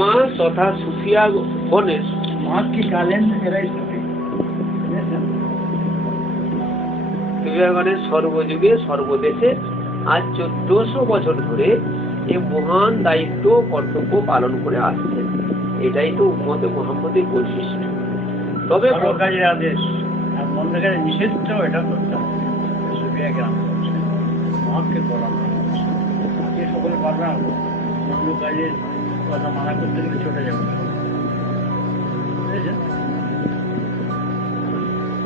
লামা তথা সুফিয়া গণেশ মাতৃকালীন এরাই সুফিয়াগণের সর্বযুগে সর্বদেশে আজ 1400 বছর ধরে এই মহান দায়িত্ব কর্তব্য পালন করে আসছেন। এটাই তো উম্মতে মুহাম্মদের বৈশিষ্ট্য। তবে ভালো কাজের আদেশ আর মন্দ কাজের নিষিদ্ধ এটা করতে হবে। সুফিয়া গ্রাম করছে মহাকে বলা আজকে সকলে পারলাম মন্দ কাজের কথা মানা করতে গেলে চলে যাবে। বুঝেছেন?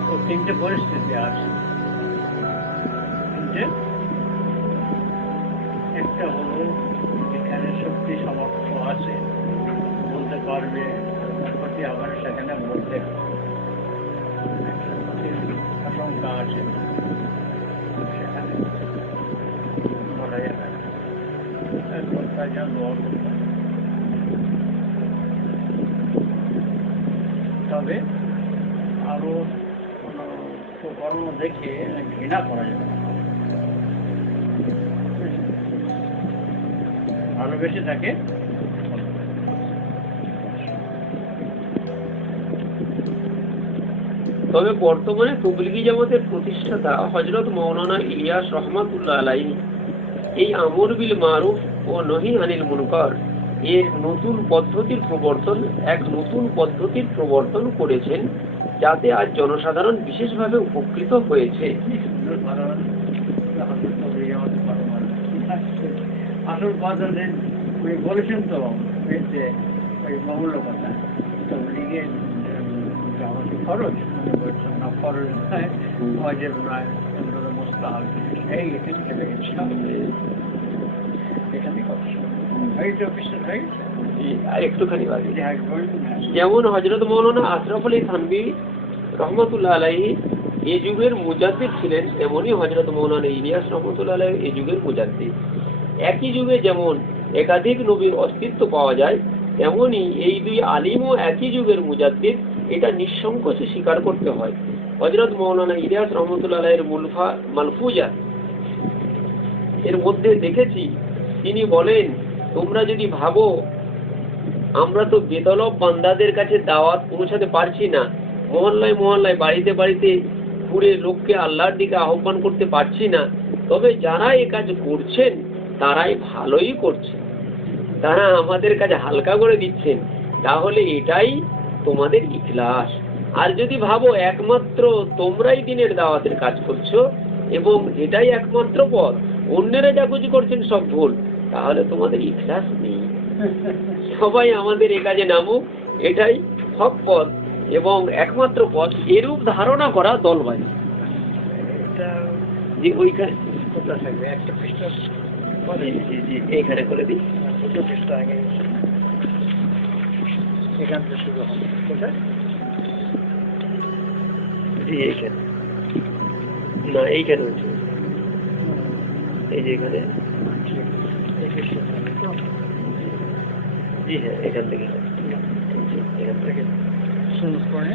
তো তিনটে পরিস্থিতি আছে। একটা হলো যেখানে শক্তি সামর্থ্য আছে, বলতে পারবে ক্ষতি আবার সেখানে বলতে আশঙ্কা আছে, সেখানে বলা যাবে না। তবে আরো কোনো কর্ম দেখে ঘৃণা করা যাবে না, ভালোবেসে থাকে। তবে বর্তমানে তবলিগি জামাতের প্রতিষ্ঠাতা হযরত মাওলানা ইলিয়াস রহমাতুল্লাহ আলাইহি এই আমর বিল মারুফ ও নহি আনিল মুনকার এর নতুন পদ্ধতির প্রবর্তন করেছেন, যাতে আজ জনসাধারণ বিশেষভাবে উপকৃত হয়েছে। আসল কথা উনি বলেছেন তো ওই মহল্য কথা তবলিগের খরচ বলছেন না, খরচ নয়, ওয়াজিব নয়, মুস্তাহাব। এই এখানে চলে গেছিলাম, এখানে কথা একটুখানি যেমন হযরত মাওলানা আশরাফ আলী থানভী রহমাতুল্লাহ আলাইহি এই যুগের মুজাদ্দিদ ছিলেন, তেমনি হযরত মাওলানা ইলিয়াস রহমাতুল্লাহ আলাইহি এই যুগের মুজাদ্দিদ। একই যুগে যেমন একাধিক নবীর অস্তিত্ব পাওয়া যায়, তেমনি এই দুই আলিমও একই যুগের মুজাদ্দিদ, এটা নিঃসংকোচে স্বীকার করতে হয়। হযরত মাওলানা ইলিয়াস রহমাতুল্লাহ আলাইহির মালফুজা এর মধ্যে দেখেছি, তিনি বলেন, তোমরা যদি ভাবো আমরা তো বেতলব বান্দাদের কাছে দাওয়াত পৌঁছাতে পারছি না, মহল্লায় মহল্লায় বাড়িতে বাড়িতে ঘুরে লোককে আল্লাহর দিকে আহ্বান করতে পারছি না, তবে যারা এই কাজ করছেন তারাই ভালোই করছে, তারা আমাদের কাছে হালকা করে দিচ্ছেন, তাহলে এটাই তোমাদের ইখলাস। আর যদি ভাবো একমাত্র তোমরাই দিনের দাওয়াতের কাজ করছো এবং এটাই একমাত্র পথ, অন্যেরা যা কিছু করছেন সব ভুল, তাহলে তোমাদের ইখলাস নেই। সবাই আমাদের এ কাজে নামুক, এটাই হক পথ এবং একমাত্র পথ, এরূপ ধারণা করা দলবাজি। যে ওইখানে একটা পৃষ্ঠা এইখানে করে দিই, দুটো পৃষ্ঠা আগে এখান থেকে শুরু হবে। কোথায়? জি এইখানে না, এইখানে হচ্ছে, এই যে এখানে, জি হ্যাঁ এখান থেকে, এখান থেকে শুরু করে